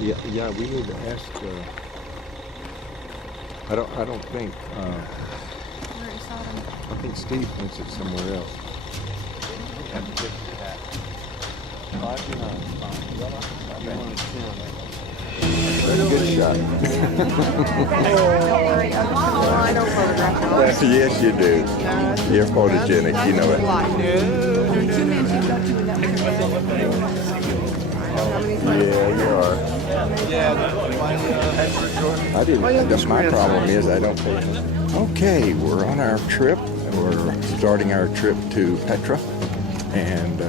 Yeah, we need to ask, I don't think, Where you saw them? I think Steve thinks it's somewhere else. That's a good shot. Yes, you do. You're photogenic, you know it. Yeah, you are. I didn't. That's my problem is I don't pay. Okay, we're on our trip. We're starting our trip to Petra, and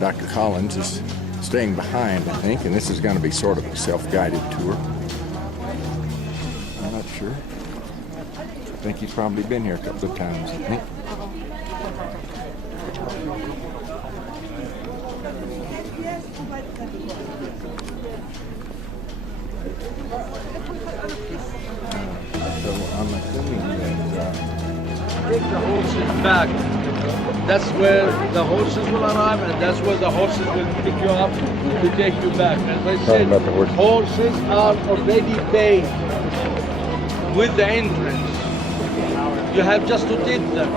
Dr. Collins is staying behind, I think, and this is going to be sort of a self-guided tour. I'm not sure. I think he's probably been here a couple of times, I think. So I'm assuming that Take the horses back. That's where the horses will arrive, and that's where the horses will pick you up to take you back. As I said, about the horses are already paid with the entrance. You have just to tip them.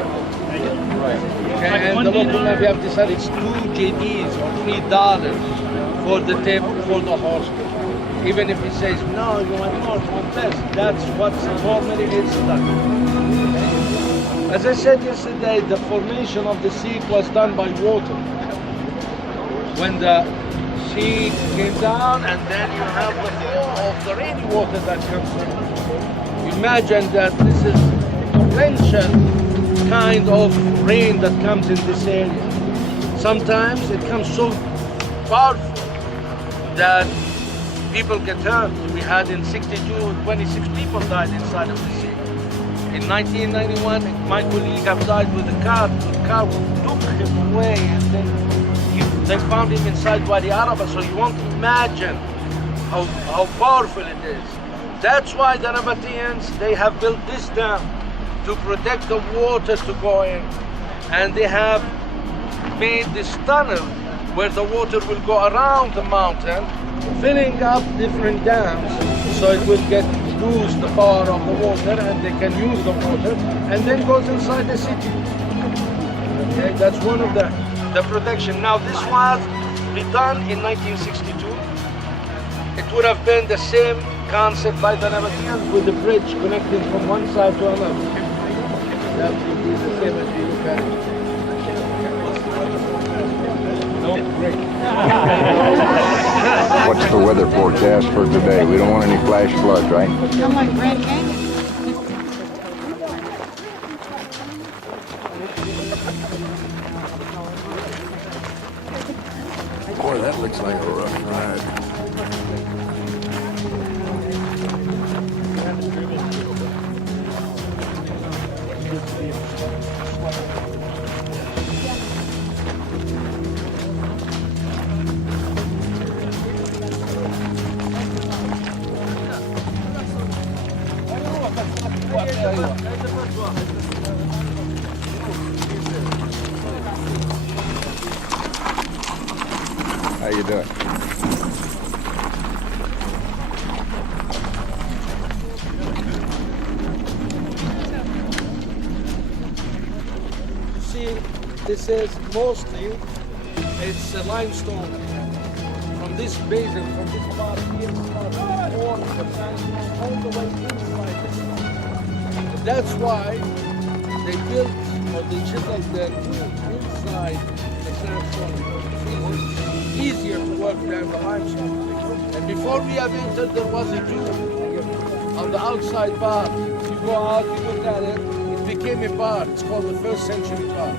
right. Okay, and the local Navy have decided it's 2 JDs or $3 for the tip for the horse. Even if he says, no, you want more, want less, that's what normally is done. As I said yesterday, the formation of the sea was done by water. When the sea came down, and then you have the flow of the rainy water that comes in. Imagine that this is torrential kind of rain that comes in this area. Sometimes it comes so powerful that people get hurt. We had in 62, 26 people died inside of the sea. In 1991, my colleague have died with a car. The car took him away, and then they found him inside Wadi Araba. So you won't imagine how powerful it is. That's why the Nabateans, they have built this dam to protect the water to go in. And they have made this tunnel where the water will go around the mountain, filling up different dams, so it will lose the power of the water, and they can use the water, and then goes inside the city. Okay, that's one of the protection. Now this was done in 1962. It would have been the same concept by the Nabateans with the bridge connecting from one side to another. That would be the same as you look at it. No break. What's the weather forecast for today? We don't want any flash floods, right? I'm like Grand Canyon. Boy, that looks like a rough ride. How you doing? See, this is mostly, it's limestone. From this basin, from this part here, all the sandstone, all the way inside the sea. That's why they built, or they chiseled their tube inside the sandstone. It's easier to work than the limestone. And before we have entered, there was a tube on the outside part. If you go out, you look at it, it became a bar. It's called the 1st century bar.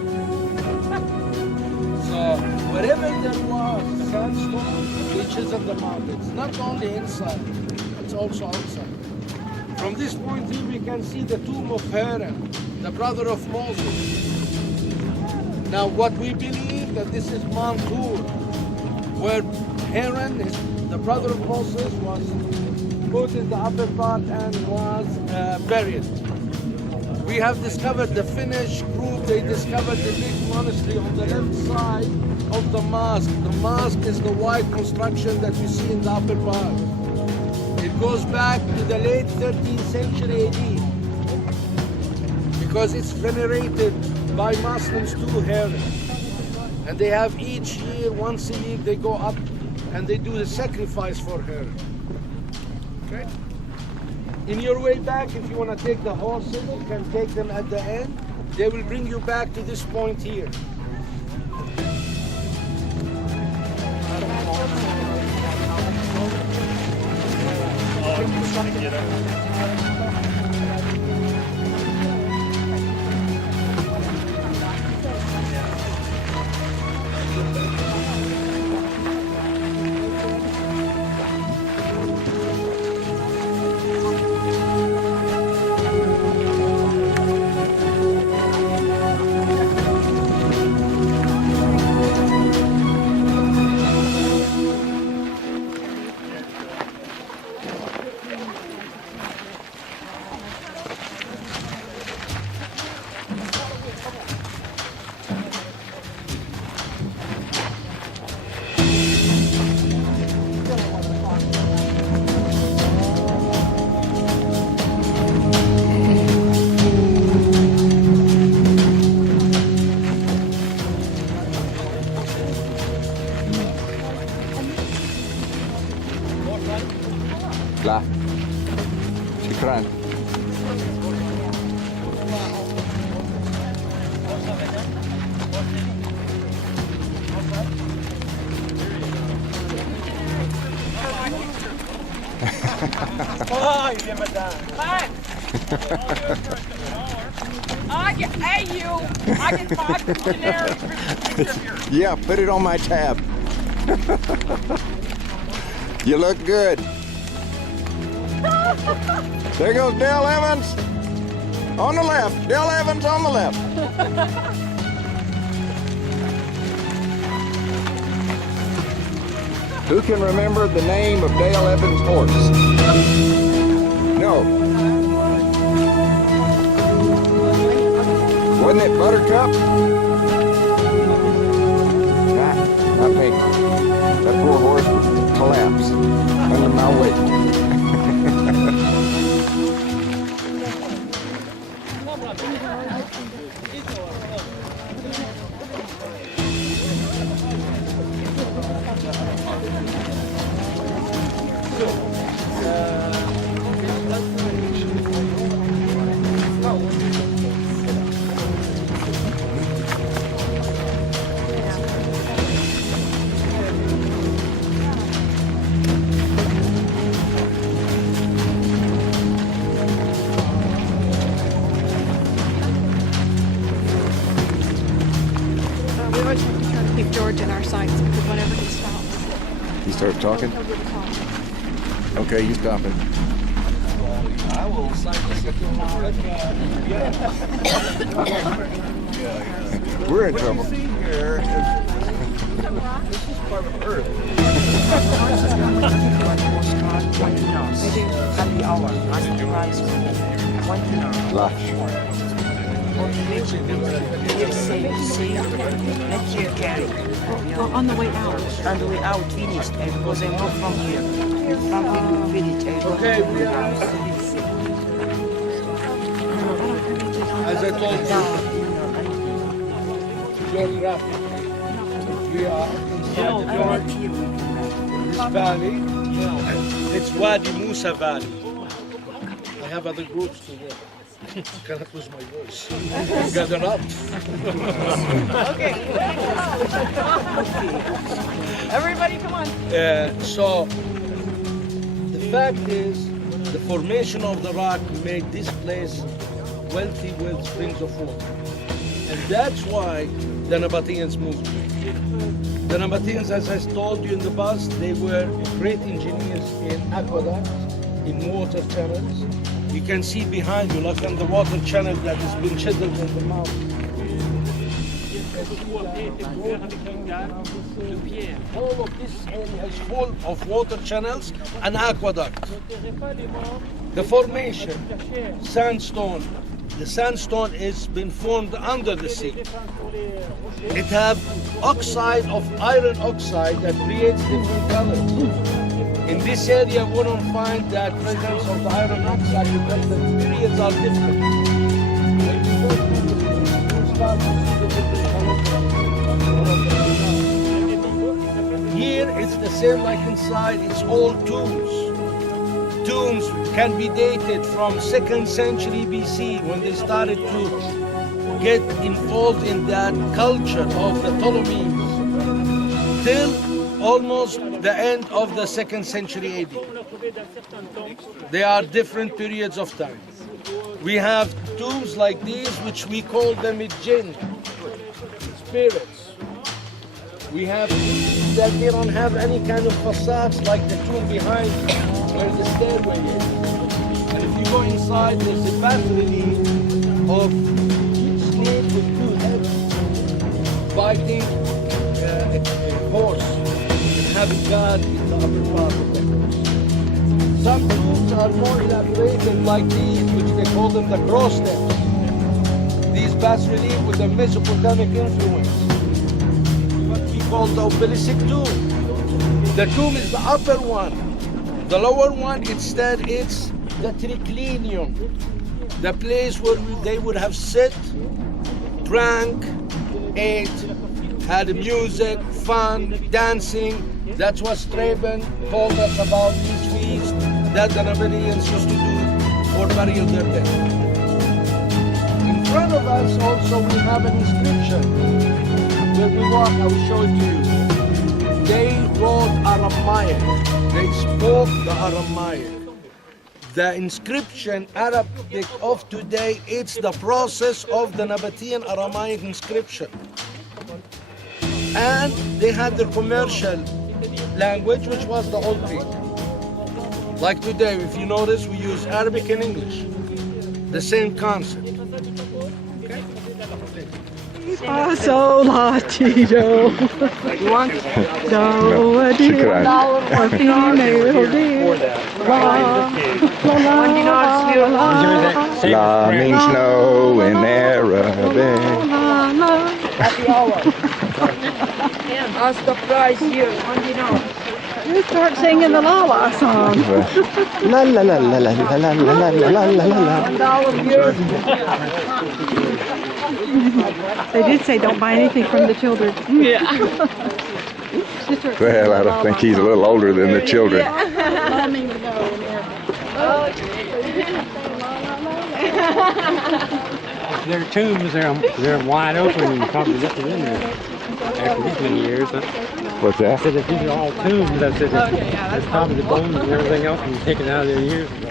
So wherever there was sandstone, they chiseled them out. It's not only inside, it's also outside. From this point here, we can see the tomb of Aaron, the brother of Moses. Now, what we believe that this is Mount Hor, where Aaron, the brother of Moses, was put in the upper part and was buried. We have discovered the Finnish group. They discovered the big monastery on the left side of the mosque. The mosque is the white construction that you see in the upper part. It goes back to the late 13th century AD because it's venerated by Muslims too here. And they have each year, once a year, they go up and they do the sacrifice for her. Okay? In your way back, if you want to take the horses, you can take them at the end. They will bring you back to this point here. لا شكرا. Hey, you! I get 5 dictionaries for the picture of yours. Yeah, put it on my tab. You look good. There goes Dale Evans on the left. Dale Evans on the left. Who can remember the name of Dale Evans' horse? No. Wasn't it Buttercup? Nah, not me. That poor horse would collapse under my weight. We always have to try to keep George in our sights because whenever he stops, You start talking? he'll get caught. Okay, you stopping. I will sign We're in trouble. here. This is part of Earth. Lush. Well, on the way out. On the way out, finished, because I'm not from here. From the village. Okay, we are, as I told you, geographically, we are inside this valley. It's Wadi Musa Valley. I have other groups to there. I cannot lose my voice. Gather up. Okay. Everybody, come on. So the fact is, the formation of the rock made this place wealthy with springs of water. And that's why the Nabateans moved here. The Nabateans, as I told you in the bus, they were great engineers in aqueducts, in water channels. You can see behind you, like on the water channel that has been chiseled in the mountain. All of this area is full of water channels and aqueducts. The formation, sandstone. The sandstone has been formed under the sea. It has oxide of iron oxide that creates different colors. In this area, we don't find that presence of the iron oxide because the periods are different. When you go to the you start to see the different colors. Here, it's the same like inside. It's all tombs. Tombs can be dated from 2nd century BC when they started to get involved in that culture of the Ptolemies till almost the end of the 2nd century AD. They are different periods of time. We have tombs like these which we call them jinn, spirits. We have tombs that they don't have any kind of facades like the tomb behind where the stairway is. And if you go inside, there's a bas relief of snake with two heads biting a horse and having God in the upper part of the horse. Some tombs are more elaborated like these, which they call them the cross steps. These bas relief with a Mesopotamic influence. What we call the obelisk tomb. The tomb is the upper one. The lower one, instead, it's the triclinium, the place where they would have sit, drank, ate, had music, fun, dancing. That's what Straben told us about these feasts that the Nabateans used to do for burial their dead. In front of us also we have an inscription. Where we walk, I will show it to you. They wrote Aramaic. They spoke the Aramaic. The inscription Arabic of today, it's the process of the Nabatean Aramaic inscription. And they had their commercial language, which was the Old Greek. Like today, if you notice, we use Arabic and English. The same concept. So Latino. You want? So a dear, a female dear. La, When you know how to spell La means no in Arabic. happy hour. Ask the price here. When you know. You start singing the La La song. La la la la la la la la la la la la. $1 here. They did say don't buy anything from the children. Yeah. Well, I don't think he's a little older than the children. Their tombs, they're wide open and probably just in there after these many years. What's I that? said if these are all tombs, I said there's probably the bones and everything else been taken out of there years ago.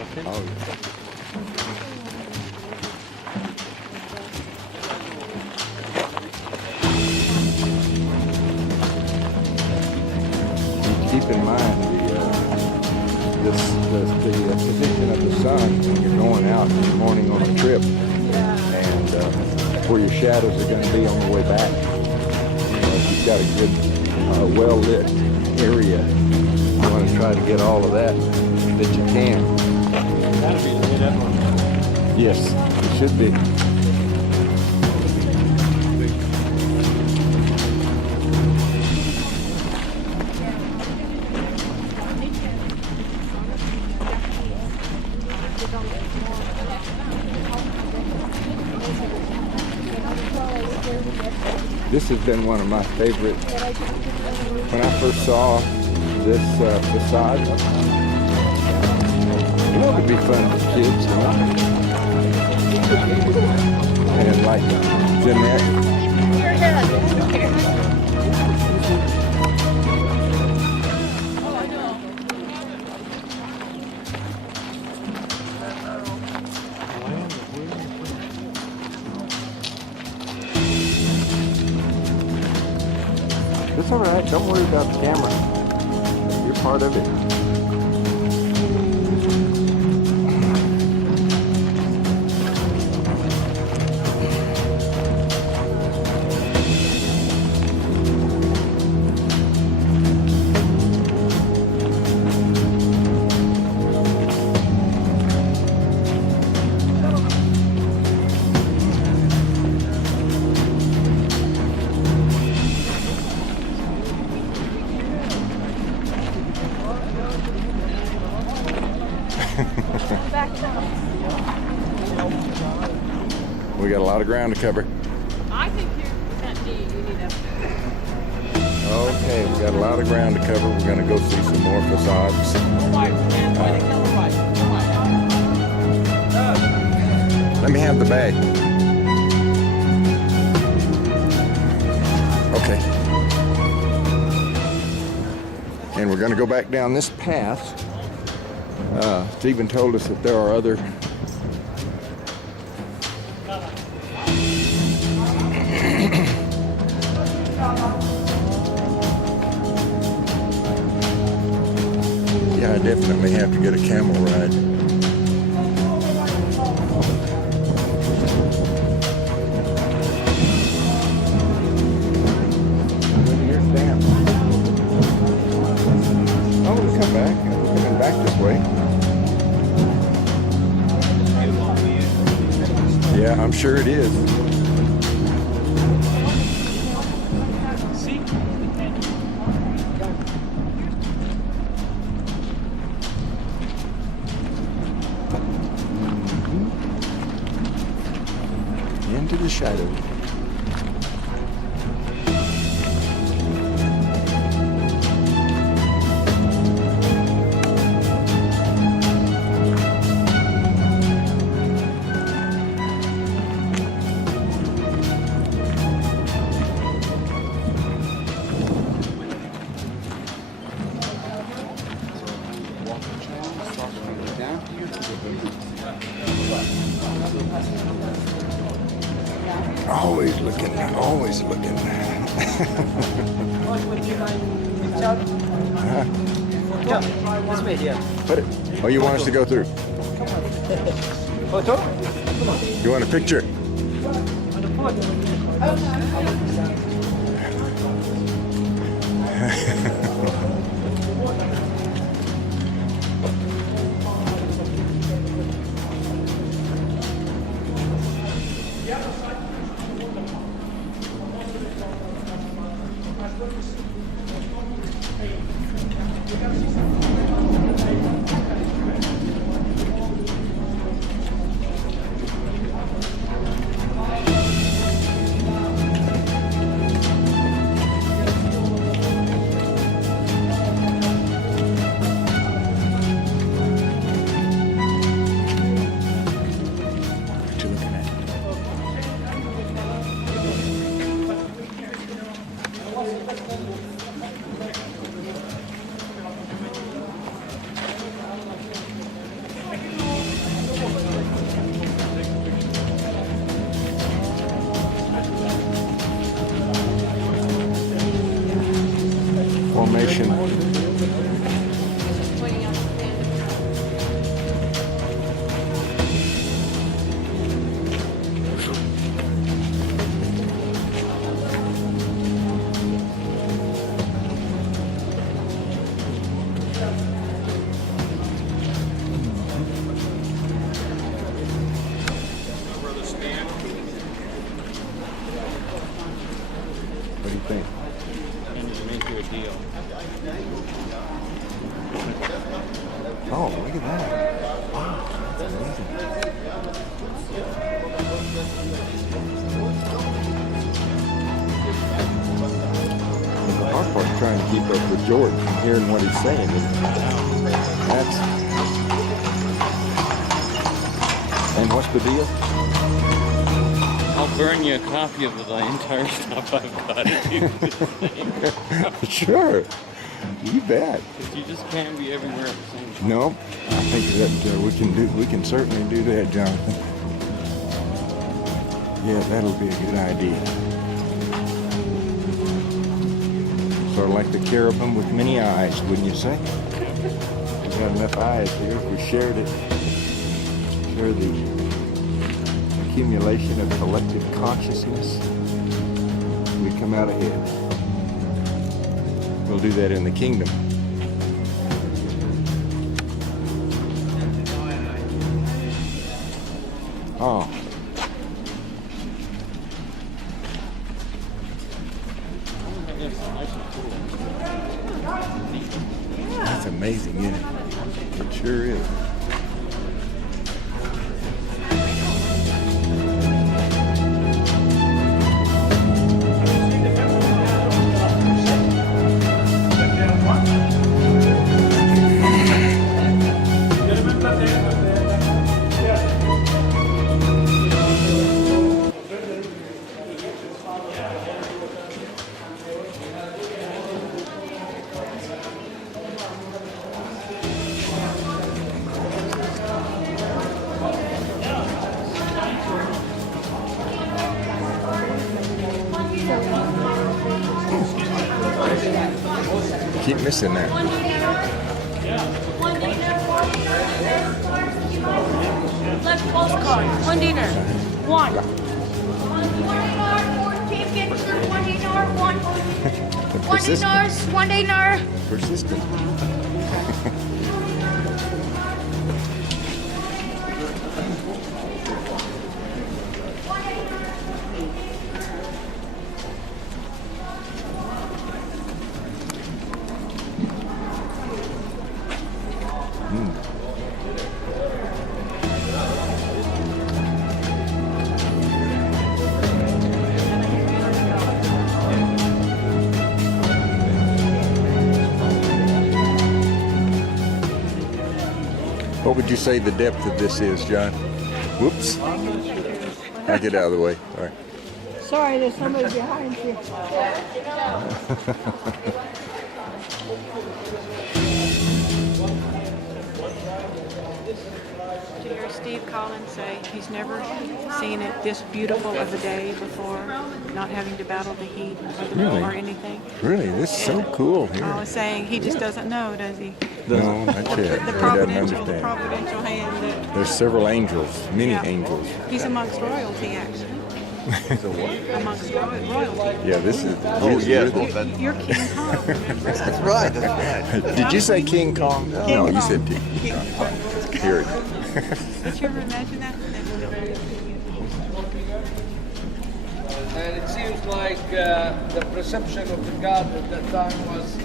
Keep in mind the position of the sun when you're going out in the morning on a trip, and where your shadows are going to be on the way back. If you've got a good, well-lit area, you want to try to get all of that you can. That'll be the lit up one. Yes, it should be. This has been one of my favorite. When I first saw this facade, you know, it would be fun for kids, you know? And like Jeanette. It's all right. Don't worry about the camera. You're part of it. lot of ground to cover. I think you need a. Okay, we got a lot of ground to cover. We're going to go see some more facades. Let me have the bag. Okay. And we're going to go back down this path. Stephen told us that there are other yeah, I definitely have to get a camel ride. Oh, we'll come back. We're coming back this way. Yeah, I'm sure it is. Into the shadow. Always looking, always looking. This way, dear. Put it. Oh, you want us to go through? Photo? You want a picture? Formation. What do you think? Oh, look at that. Wow, that's amazing. The hard part's trying to keep up with George and hearing what he's saying. And what's the deal? I'll burn you a copy of the entire stuff I've got if you do the same. Sure. You bet. Because you just can't be everywhere at the same time. No, I think that we can certainly do that, Jonathan. Yeah, that'll be a good idea. Sort of like the cherubim with many eyes, wouldn't you say? We've got enough eyes here. If we shared it, share the accumulation of collective consciousness, we come out ahead. We'll do that in the kingdom. Oh. That's amazing, isn't it? It sure is. keep missing that. Let's postcard. One dinner. One. One dinar. Persistent. What would you say the depth of this is, John? Whoops. I'll get out of the way. All right. Sorry, there's somebody behind you. To hear Steve Collins say he's never seen it this beautiful of a day before, not having to battle the heat or anything. Really? This is so cool I here. was saying he just doesn't know, does he? No, that's it. The He doesn't providential understand. hand that There's several angels, many Yeah. angels. he's amongst royalty, actually. Amongst royalty. Yeah, this is. Oh, yes. Well, You're King Kong. that's right. That's right. Did you say King Kong? No, you said King Kong. Period. Did you ever imagine that? And it seems like the perception of the god at that time was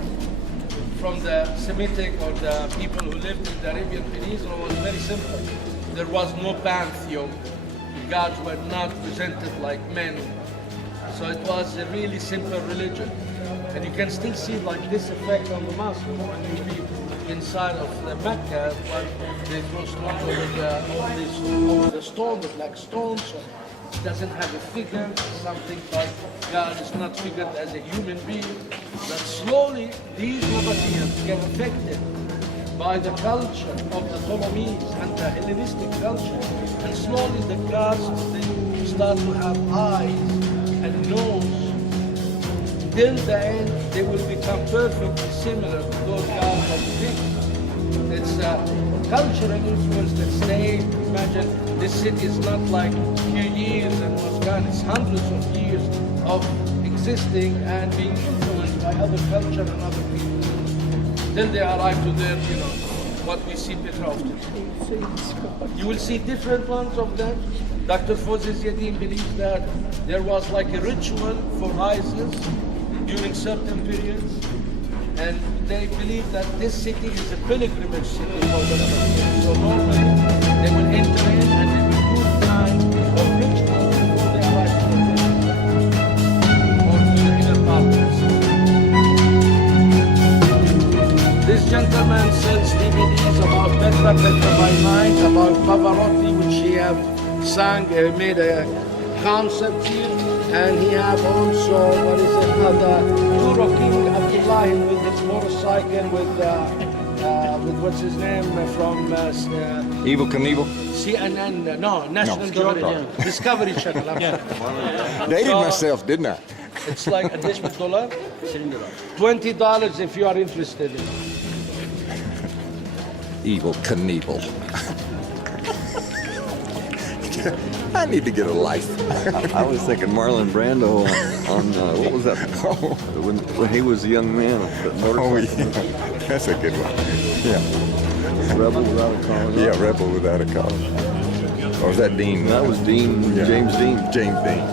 from the Semitic or the people who lived in the Arabian Peninsula was very simple. There was no pantheon. The gods were not presented like men. So it was a really simple religion. And you can still see like this effect on the mosque when you read inside of the Mecca, when they throw stones over the stone, the black stones. So it doesn't have a figure, something like God is not figured as a human being. But slowly these Nabateans get affected by the culture of the Ptolemies and the Hellenistic culture. And slowly the gods, they start to have eyes and nose. Till the end, they will become perfectly similar to those gods of the Greeks. It's a cultural influence that stayed. Imagine this city is not like a few years and was gone. It's hundreds of years of existing and being influenced by other culture and other people. Till they arrive to their, what we see Petra of today. You will see different ones of them. Dr. Fozes Yadin believes that there was like a ritual for Isis during certain periods. And they believe that this city is a pilgrimage city for the Nabateans. So normally they will enter in and they will do time of ritual before they arrive to the village or to the inner apartments. This gentleman sells DVDs about Petra by night, about Pavarotti, which he have sang, made a concept here. And he have also, what is it called, Turo King Abdullahi with his motorcycle with what's his name from Evil Knievel. CNN, no, National Geographic, Discovery Channel. Dated So, myself, didn't I? It's like additional $20 if you are interested in it. Evil Knievel. I need to get a life. I was thinking Marlon Brando on what was that? When he was a young man. Oh, yeah. That's a good one. Yeah. Rebel Without a Cause. Yeah, Rebel Without a Cause. Or was that Dean? That was Dean, Yeah. James Dean. James Dean.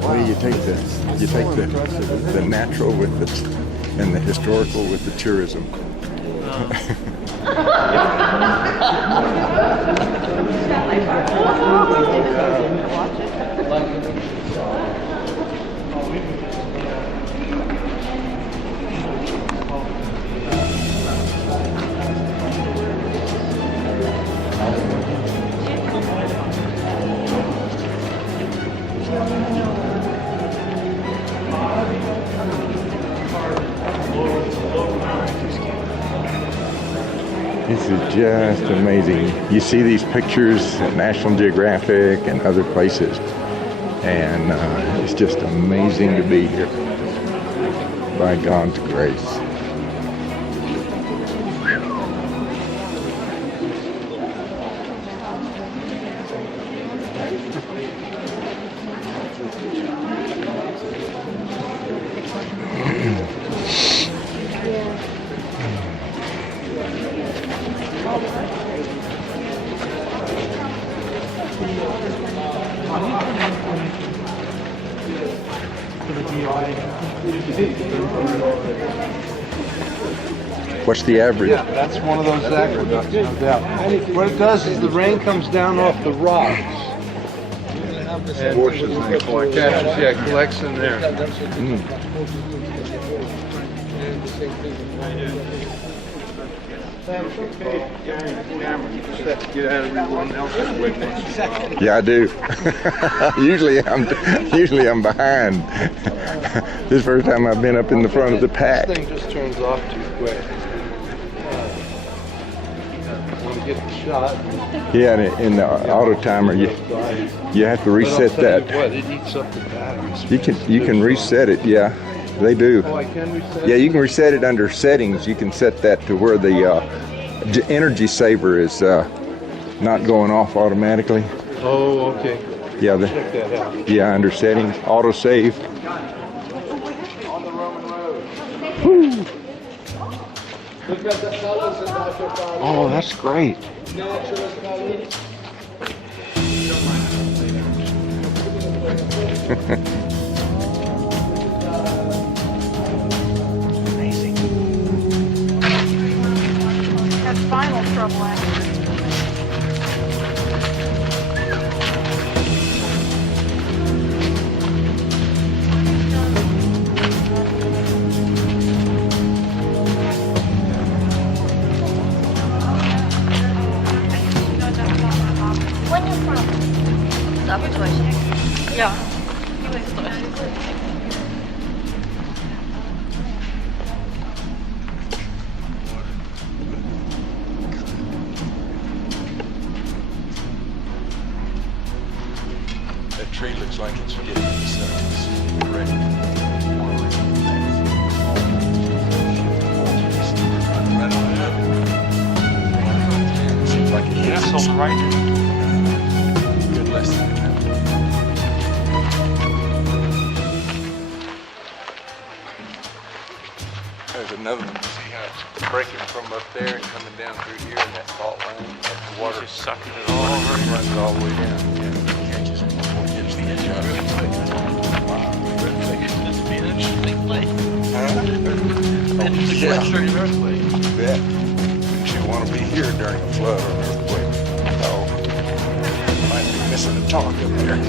Well, you take the natural with and the historical with the tourism. This is just amazing. You see these pictures at National Geographic and other places, and it's just amazing to be here. by God's grace. What's the average? Yeah, that's one of those aqueducts, no doubt. What it does is the rain comes down off the rocks. And washes and collects. Yeah, collects in there. Get out of everyone else's way. Yeah, I do. usually I'm behind. This is the first time I've been up in the front of the pack. This thing just turns off too quick. Want to get the shot. Yeah, and in the auto timer, you have to reset that. What, it eats up the batteries. You can reset it. Yeah, they do. Oh, I can reset it? Yeah, you can reset it under settings. You can set that to where the energy saver is not going off automatically. Oh, okay. Yeah, Check that out. yeah, under settings, auto save. On the Roman road. Look at the colors and natural colors. Oh, that's great. Natural colors. That's final trouble after. Ja. That tree looks like it's getting its ready. Seems like it hits its good lesson. There's another one. See how it's breaking from up there and coming down through here in that fault line. The water just sucking it all over and runs all the way down. Yeah, catches it before it hits the edge of it. This would be an interesting place. During an earthquake. You bet. You want to be here during a flood or an earthquake. Oh, might be missing a talk up there.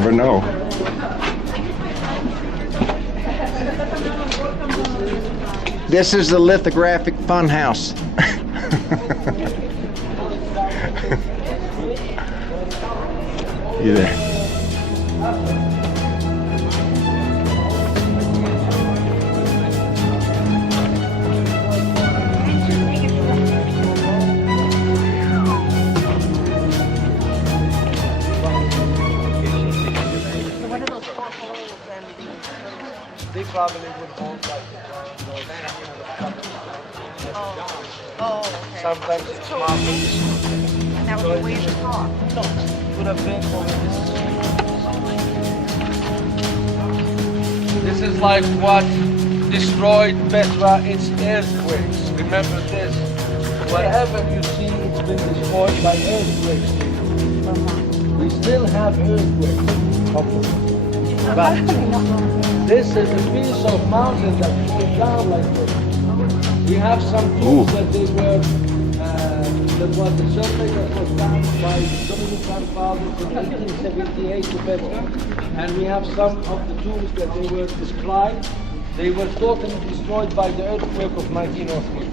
never know. This is the lithographic funhouse. You there? They probably would hold like Oh, okay. sometimes it's small. And that was the way to talk. No, would have been over this. This is like what destroyed Petra, it's earthquakes. Remember this. Whatever you see, it's been destroyed by earthquakes. We still have earthquakes. But this is a piece of mountain that came down like this. We have some tools that they were, that was a survey that was done by Dominican fathers in 1878 to Petra. And we have some of the tools that they were described. They were totally destroyed by the earthquake of 1903.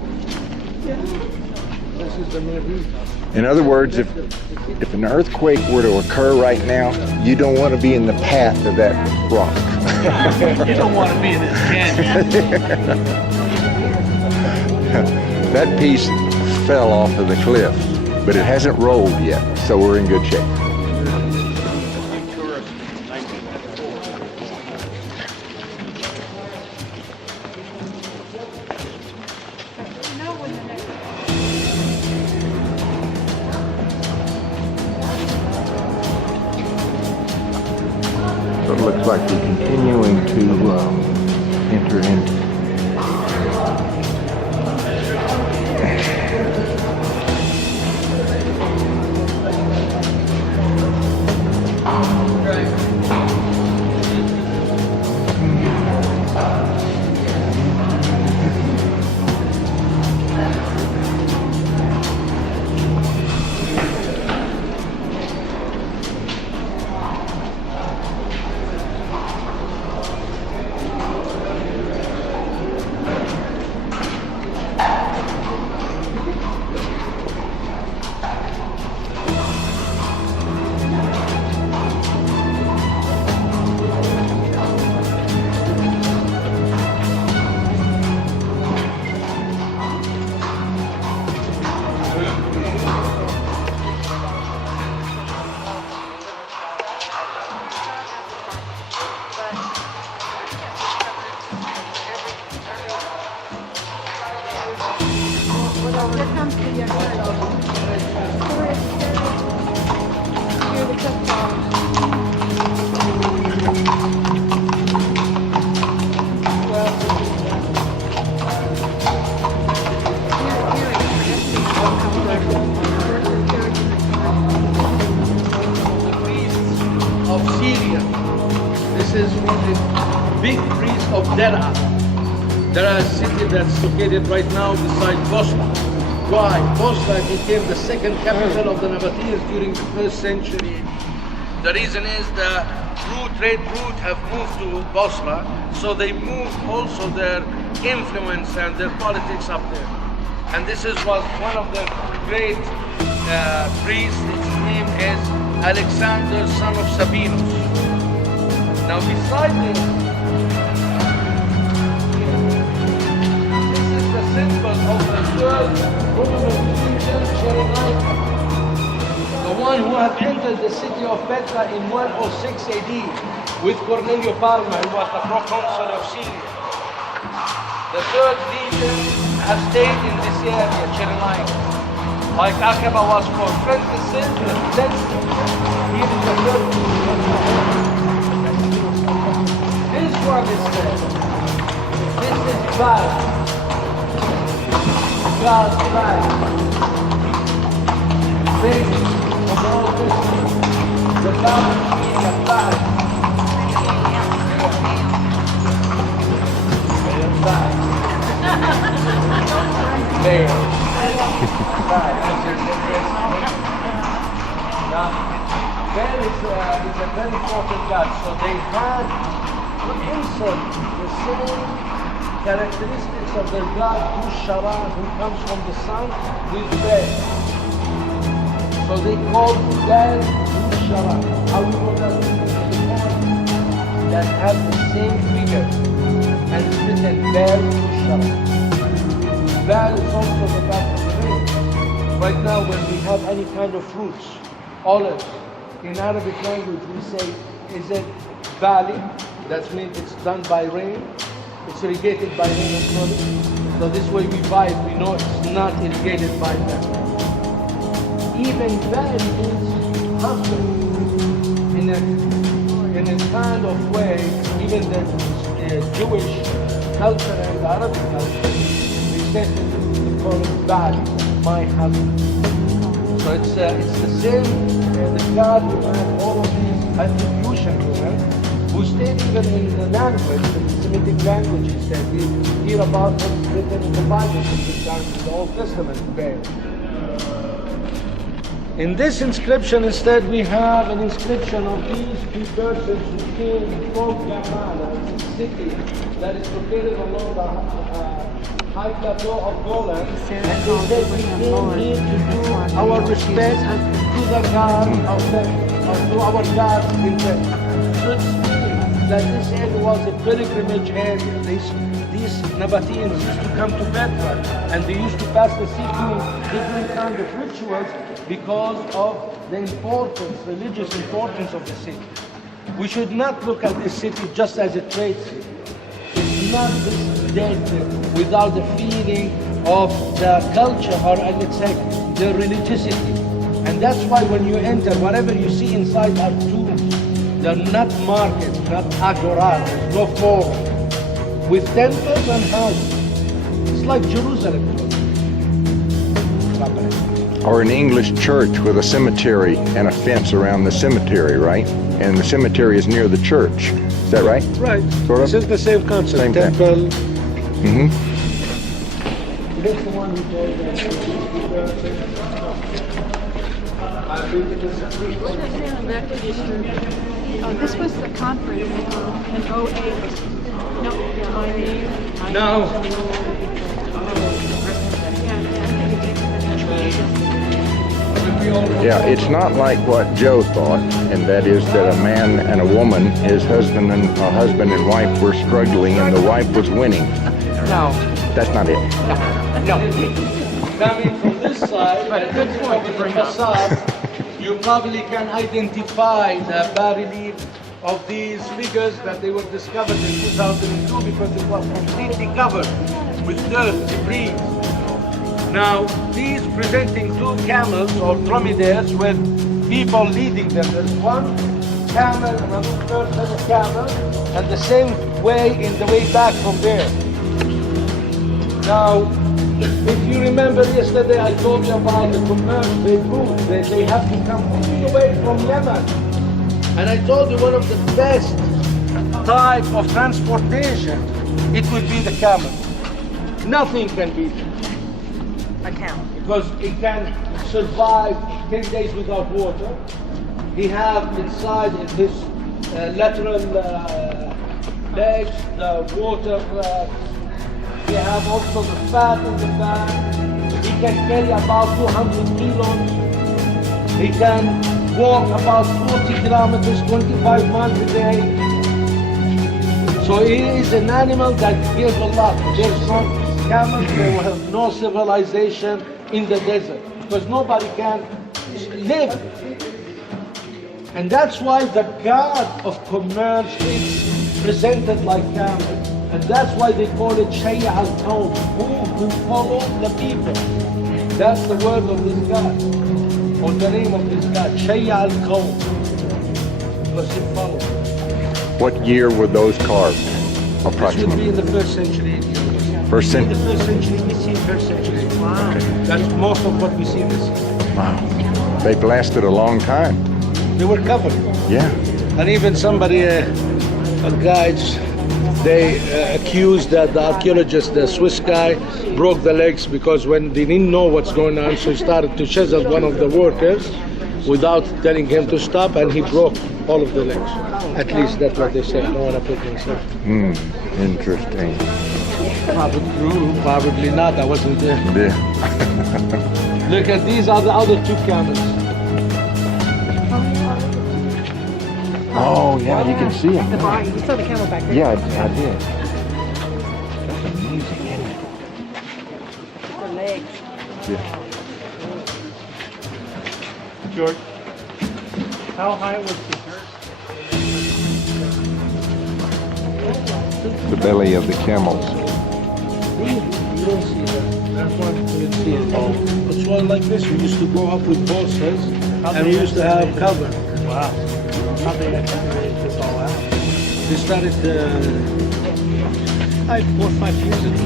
This is the main reason. In other words, if an earthquake were to occur right now, you don't want to be in the path of that rock. You don't want to be in this canyon. That piece fell off of the cliff, but it hasn't rolled yet, so we're in good shape. So it looks like we're continuing to enter into. There is a city that's located right now beside Bosra. Why? Bosra became the second capital of the Nabateans during the 1st century. The reason is the trade route have moved to Bosra, so they moved also their influence and their politics up there. And this was one of the great priests. His name is Alexander, son of Sabinus. Now beside this, symbol of the third Roman legion, the one who had entered the city of Petra in 106 AD with Cornelio Palma, who was the proconsul of Syria. The third legion has stayed in this area, Cyrenaica. Like Aqaba was for Frankincense, then here is the third legion. This one is there. This is bad. God's life. Faith of all Christians. The bounty of God. There. There is a very important gods. So they had put insert the same characteristics of their god, Shara, who comes from the sun, with Bel. So they called Bel Shara. How do you know that? That have the same figure and it's written Bel Shara. Bel is also the god of the rain. Right now, when we have any kind of fruits, olives, in Arabic language we say, is it valley? That means it's done by rain. It's irrigated by rain and sun. So this way we buy it, we know it's not irrigated by that. Even that is happening in a kind of way, even the Jewish culture and the Arabic culture, we say we call it valley, my husband. So it's the same, the God who had all of these attributions to him, who stayed even in the language, the Semitic languages that we hear about what's written in the Bible, in the Old Testament today. In this inscription, instead, we have an inscription of these two persons who came from Gamala, a city that is located along the high plateau of Golan, and they said we came here to do our respect to the God of to our God in Petra. So it means that this area was a pilgrimage area. These Nabateans used to come to Petra, and they used to pass the sea doing different kinds of rituals because of the importance, religious importance of the city. We should not look at this city just as a trade city. It's not this dead without the feeling of the culture or let's say the religiosity. And that's why when you enter, whatever you see inside are tombs. They're not markets, not agora, there's no forum. With temples and houses. It's like Jerusalem. Or an English church with a cemetery and a fence around the cemetery, right? And the cemetery is near the church. Is that right? Right. Sort of? This is the same concept. Same temple. Mm-hmm. This is the one who told Oh, this was the conference in 08. No. Yeah, it's not like what Joe thought, and that is that a man and a woman, his husband and wife were struggling and the wife was winning. No. That's not it. No. Coming from this side, but from the facade, you probably can identify the bas-relief of these figures that they were discovered in 2002 because it was completely covered with dirt, debris. Now, these presenting two camels or dromedaries with people leading them. There's one camel, another person, a camel, and the same way in the way back from there. Now, if you remember yesterday, I told you about the commerce they move. They have to come all the way from Yemen. And I told you one of the best type of transportation, it would be the camel. Nothing can beat it. A camel. Because it can survive 10 days without water. He has inside his lateral legs, the water. He has also the fat in the back. He can carry about 200 kilos. He can walk about 40 kilometers, 25 miles a day. So he is an animal that gives a lot. There's no camels, they will have no civilization in the desert because nobody can live. And that's why the god of commerce is presented like camel. And that's why they call it Shay'a al-Qawm, who follow the people. That's the word of this god, or the name of this god, Shay'a al-Qawm, because he follows. What year were those carved, This approximately? would be in the first century. First In the century? first century, we see first century. Wow. That's most of what we see in this. Wow. They've lasted a long time. They were covered. Yeah. And even somebody, guides, they accused that the archaeologist, the Swiss guy, broke the legs because when they didn't know what's going on, so he started to chisel one of the workers. without telling him to stop, and he broke all of the legs. At least that's what they say. I don't want to put myself. Interesting. Probably not. I wasn't there. Yeah. Look at these are the other 2 camels. Oh, yeah, you can see them. The body. You saw the camel back there. Yeah, I did. That's amazing, isn't it? The legs. Yeah. George, how high was the dirt? The belly of the camels. You don't see that. That's one you can see it. It's one like this. We used to go up with horses, and we used to have cover. Wow. How they figured this all out? They started 4 or 5 years ago.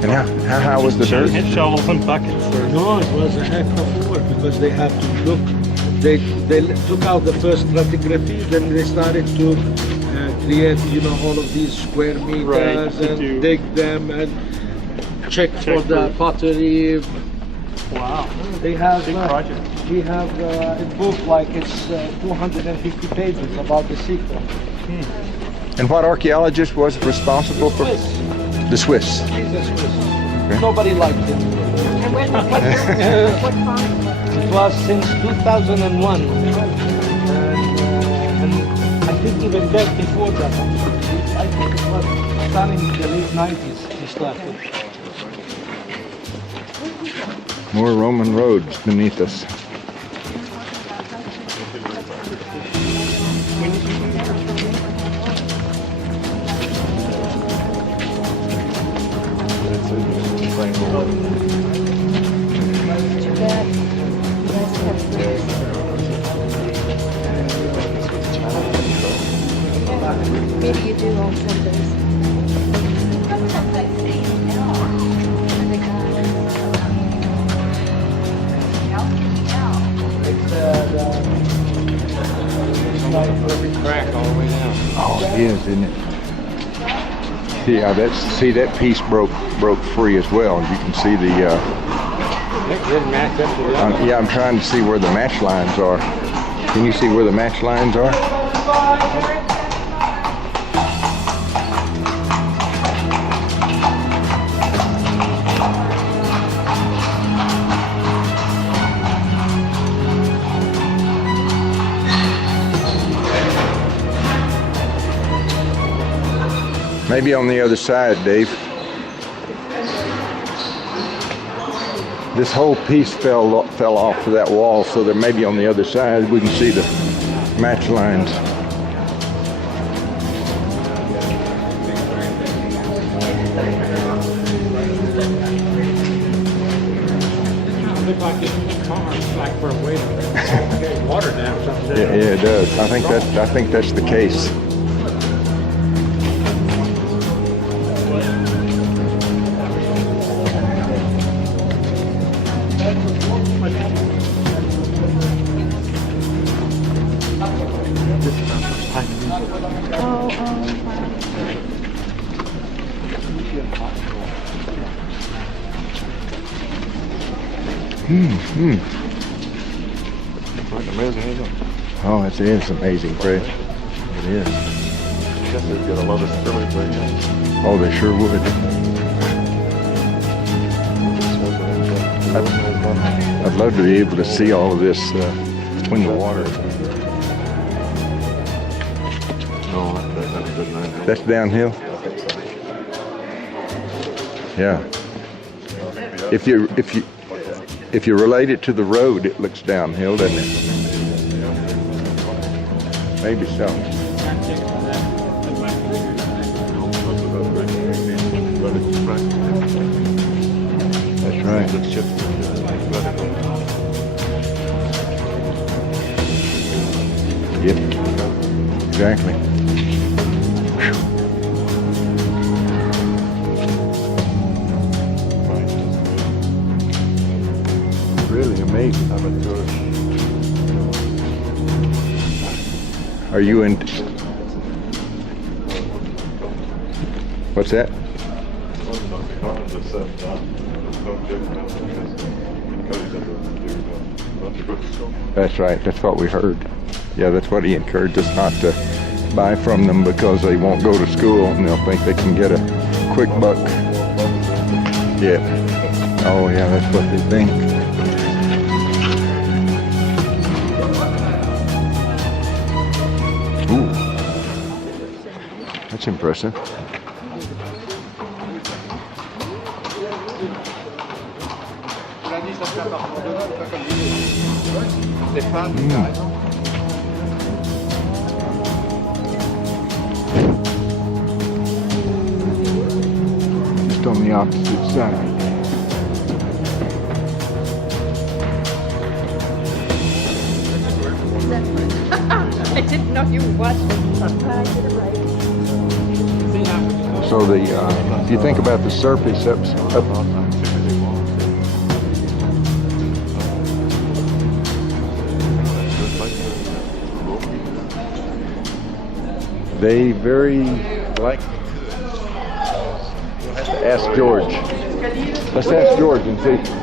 And how high was the dirt? Hit shovels and buckets. No, it was a heck of work because they have to look. They took out the first stratigraphy, then they started to create, all of these square meters and dig them and check for the pottery. Wow. They have Big project. we have a book like it's 250 pages about the secret. And what archaeologist was responsible for the Swiss? He's a Swiss. Nobody liked him. And what time? It was since 2001, and I think even back before that. I think it was starting in the late 90s he started. More Roman roads beneath us. Maybe you do on Sundays. Crack all the way down. Oh, it is, isn't it? Yeah, that piece broke free as well. You can see the. It didn't match up to the other. Yeah, I'm trying to see where the match lines are. Can you see where the match lines are? Maybe on the other side, Dave. This whole piece fell off of that wall, so there may be on the other side we can see the match lines. Look like it's like for a way to get water down or something. Yeah, it does. I think that's the case. Amazing, isn't it? Oh, it is amazing, Fred. It is. I guess they'd get a lot of spillage right now. Oh, they sure would. I'd love to be able to see all of this between the water. No, that's good night. That's downhill. Yeah. If you relate it to the road, it looks downhill, doesn't it? Maybe so. That's right. Yep. Exactly. Really amazing. Are you in? What's that? That's right. That's what we heard. Yeah, that's what he encouraged us not to buy from them because they won't go to school and they'll think they can get a quick buck. Yeah. Oh, yeah, that's what they think. Ooh. That's impressive. Just on the opposite side. I didn't know you were watching. So the if you think about the surface up they very like. We'll have to ask George. Let's ask George and see.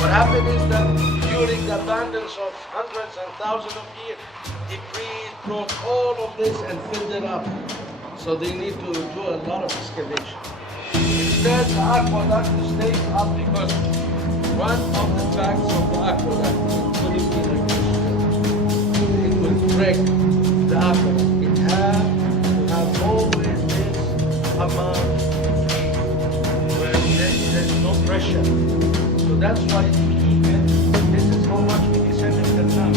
What happened is that during the abundance of hundreds and thousands of years, the breeze brought all of this and filled it up. So they need to do a lot of excavation. Instead, the aqueduct stays up because one of the facts of the aqueduct is putting in it will break the aqueduct. It has to have always this amount of feet where there's no pressure. So that's why this is how much we descended the town.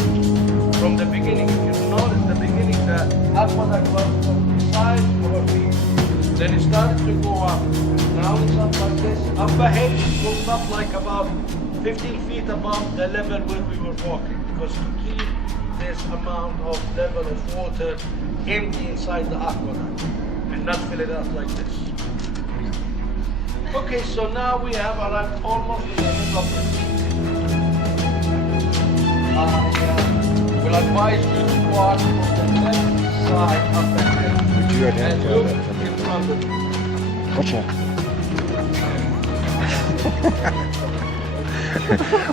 From the beginning, if you notice the beginning, the aqueduct was from the side of our feet. Then it started to go up. Now it's up like this. Up ahead, it goes up like about 15 feet above the level where we were walking. Because to keep this amount of level of water empty inside the aqueduct and not fill it up like this. Okay, so now we have arrived almost in the middle of the sea. We'll advise you to walk on the left side of the head. Would you And identify look that for me? in front of you. What's that?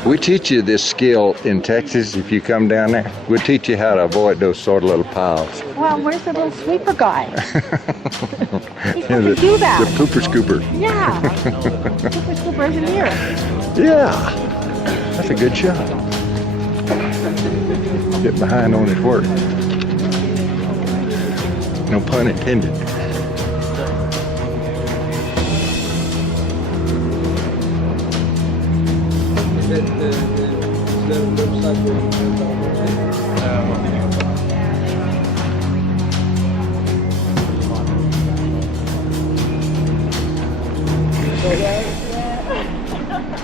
We teach you this skill in Texas if you come down there. We'll teach you how to avoid those sort of little piles. Well, where's the little sweeper guy? He's going the, to do that. The pooper scooper. Yeah. Super scooper isn't here. Yeah. That's a good shot. Get behind on his work. No pun intended. Then the website where you can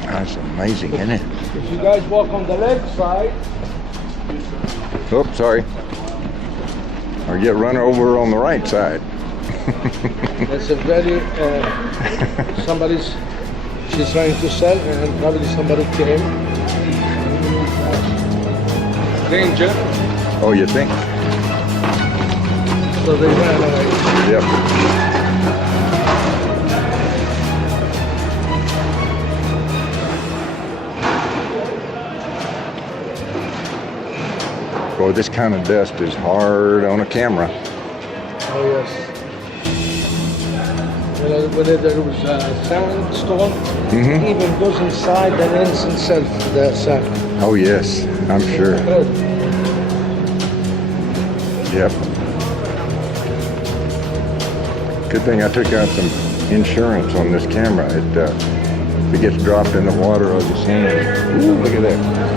That's amazing, isn't it? If you guys walk on the left side, Oh, sorry. Or get run over on the right side. that's a very, she's trying to sell and probably somebody came. Danger, Oh, you think? so they ran away. Yep. Boy, this kind of dust is hard on a camera. Oh yes. Whether there was a sandstorm, it even goes inside the lens itself, the sand. Oh, yes, I'm sure. Yep. Good thing I took out some insurance on this camera. If it gets dropped in the water or the sand. Ooh, look at that.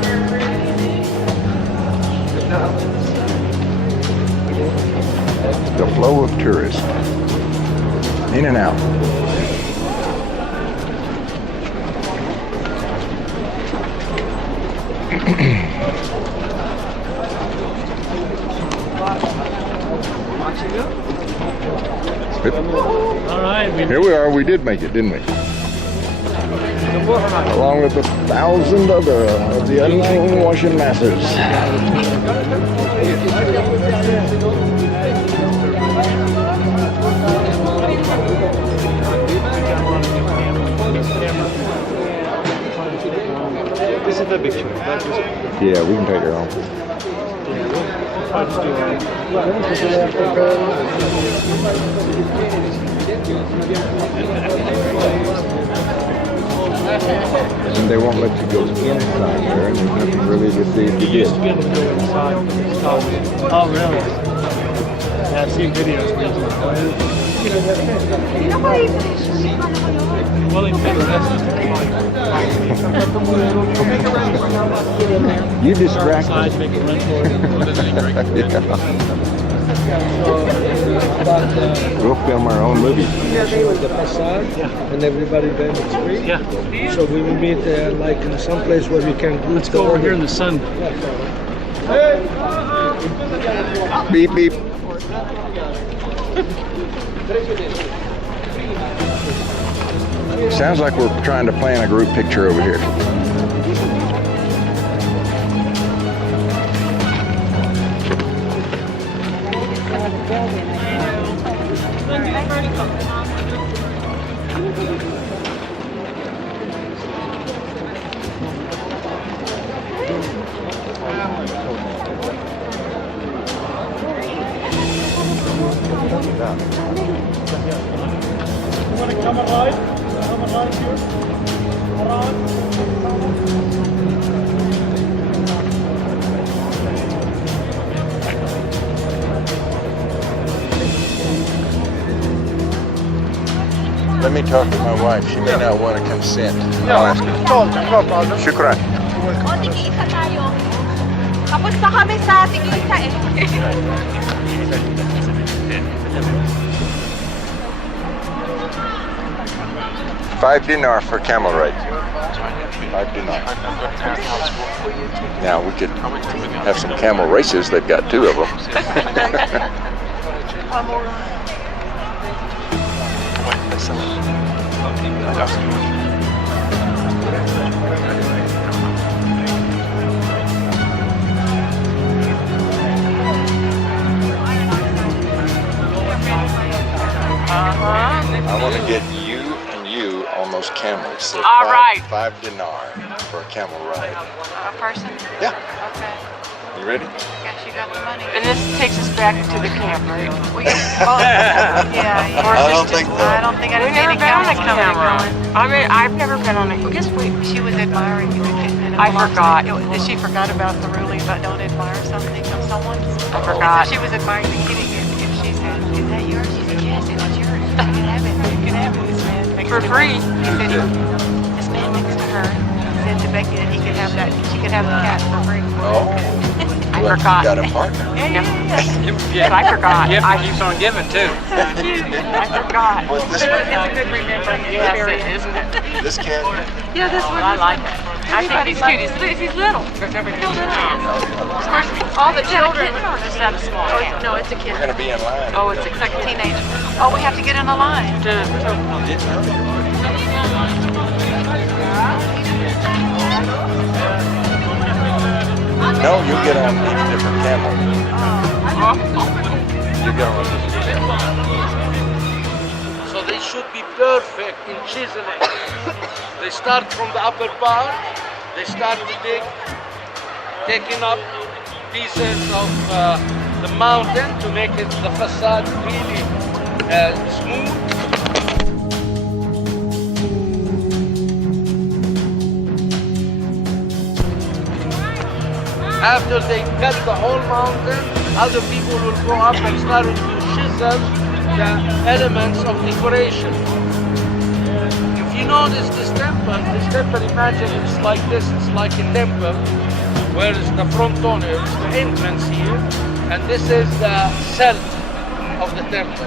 The flow of tourists. In and out. All right. Here we are. We did make it, didn't we? Along with 1,000 other of the unclean washing masses. This is the picture. Yeah, we can take her home. And they won't let you go inside there, and there's nothing really to see if you did. Be able to go inside. Oh, really? Yeah, I've seen videos. Well, they pay the rest. You distract me. Make it run for it. We'll film our own movie. The facade, and everybody then it's free. Yeah. So we will meet like in some place where we can group. Let's go over here in the sun. Beep, beep. Sounds like we're trying to plan a group picture over here. Let me talk to my wife. She may not want to consent. I'll ask her. Shukran. O, tig-isa tayo. Tapos na kami sa tig-isa eh. $5 for camel ride. $5. Now we could have some camel races. They've got 2 of them. I want to get you and you on those camels. So All right. $5 for a camel ride. A person? Yeah. Okay. You ready? Guess you got the money. And this takes us back to the camp, right? We can, yeah. I don't think so. I don't think I've We've seen never any been on a camera camera. I mean, I've never been on a. Guess we. She was admiring you and I forgot. She forgot about the ruling about don't admire something of someone. I forgot. And so she was admiring the kitty. If she said, "Is that yours?" She said, "Yes, it's yours. You can have it. You can have it." This man next For to free. Her, he said, this man next to her said to Becky that he could have that. She could have the cat for free. Oh. I Well, forgot. You got a partner. But I forgot. I keeps on giving too. I forgot. Was this It's a good remembering Yes, experience. it isn't it? This cat? Yeah, this one. I like it. I think he's cute. He's little. Of course, all the children just have a small cat. No, it's a kid. We're going to be in line. Oh, it's It's like a teenager. Oh, we have to get in a line. No, you'll get on each different camel. You get on each different camel. So they should be perfect in chiseling. They start from the upper part. They start to dig, taking up pieces of the mountain to make it the facade really smooth. After they cut the whole mountain, other people will go up and start to chisel the elements of decoration. If you notice this temple, imagine it's like this, it's like a temple, where is the front door, it's the entrance here, and this is the cell of the temple.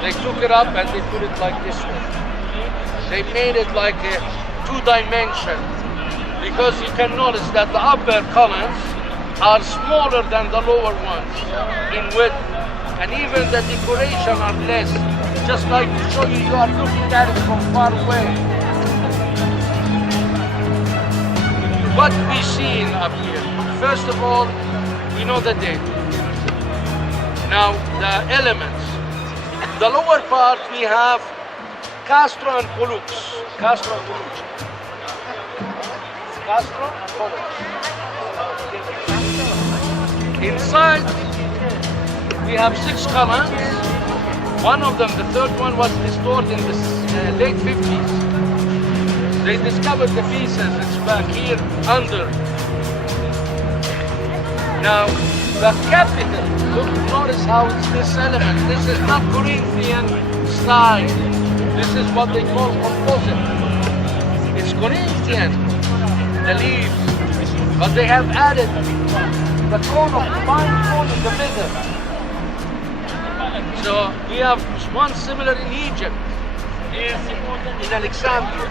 They took it up and they put it like this way. They made it like a 2-dimension, because you can notice that the upper columns are smaller than the lower ones in width, and even the decoration are less, just like to show you, you are looking at it from far away. What we see up here, first of all, we know the date. Now, the elements. The lower part, we have Castro and Pollux. Castro and Pollux. Castro and Pollux. Inside, we have 6 columns. One of them, the third one, was restored in the late 50s. They discovered the pieces. It's back here under. Now, the capital, look, notice how it's this element. This is not Corinthian style. This is what they call composite. It's Corinthian, the leaves, but they have added the cone of fine cone in the middle. So we have one similar in Egypt, in Alexandria.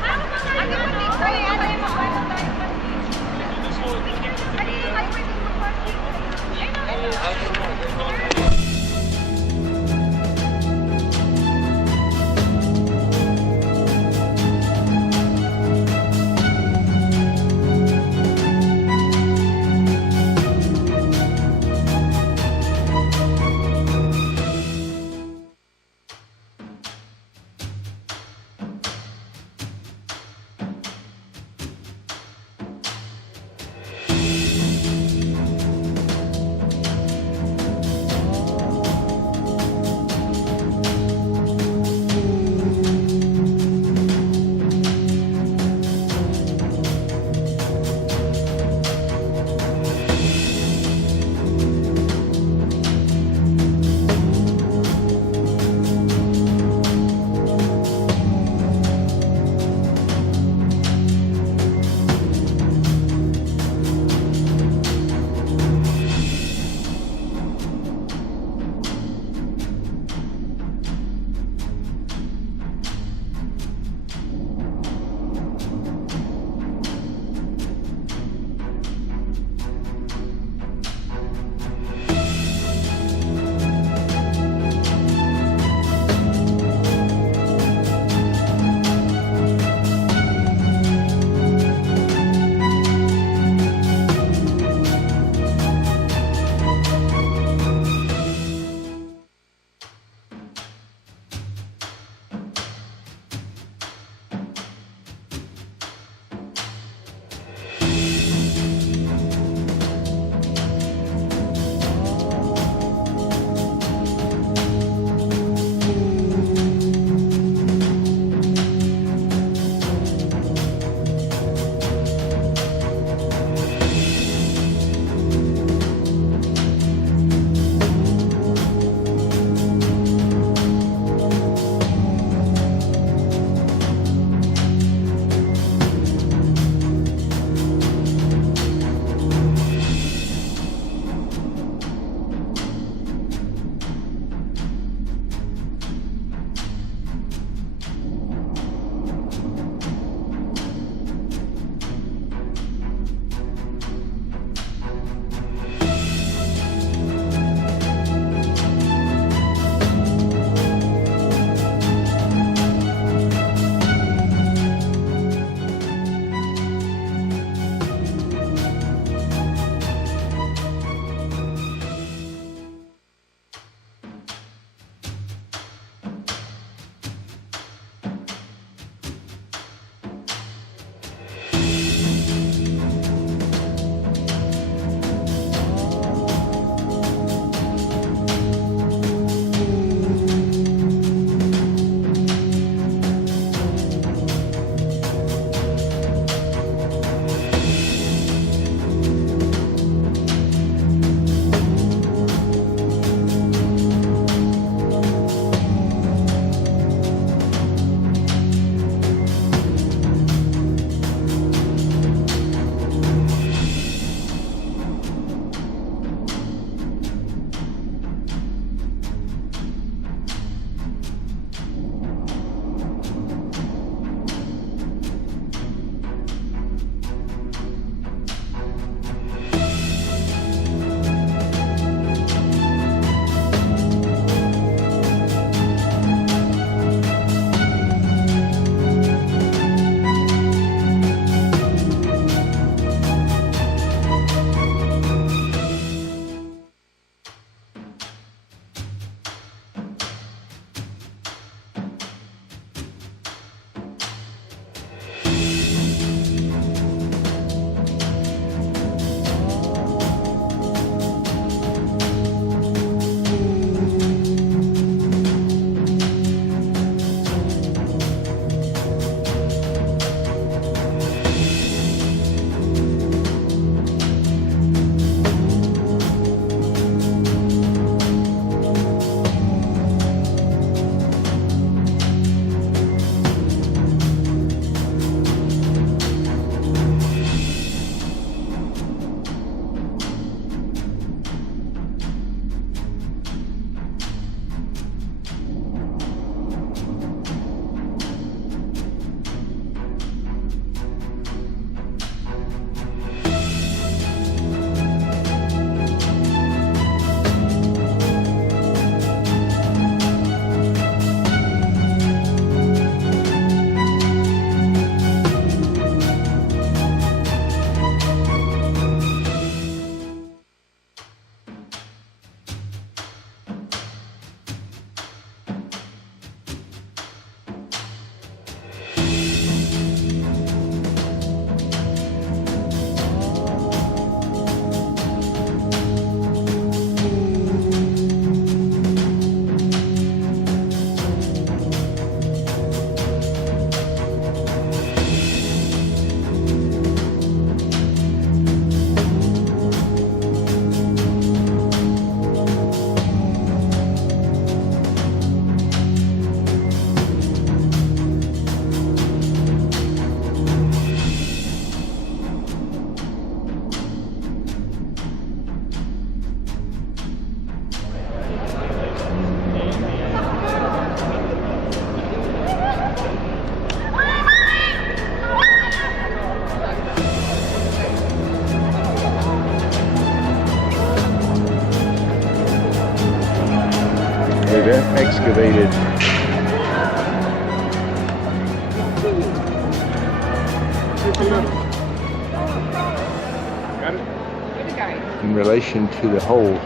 In relation to the hole.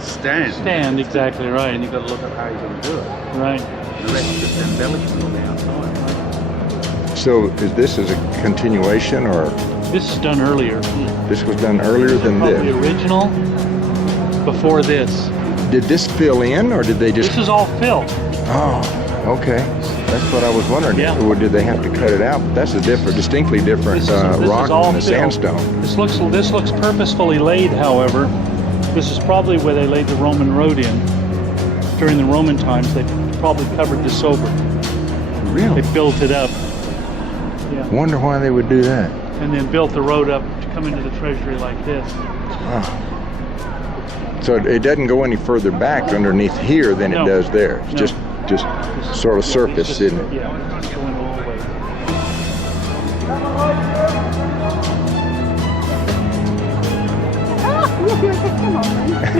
Stand, exactly right. And you've got to look at how you're going to do it. Right. The rest is just embellishment on the outside. So this is a continuation, or This is done earlier. this was done earlier than Probably this? original before this. Did this fill in, or did they just? This is all fill. Oh, okay. That's what I was wondering. Yeah. Or did they have to cut it out? That's a different, distinctly different This is rock all than the fill. sandstone. This looks purposefully laid, however. This is probably where they laid the Roman road in. During the Roman times, they probably covered this over. Really? They built it up. Yeah. Wonder why they would do that. And then built the road up to come into the treasury like this. Oh. So it doesn't go any further back underneath here than it No. does there. It's No. just sort of surface, It's just- isn't it? Yeah, it's going all the way.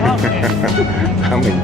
I mean,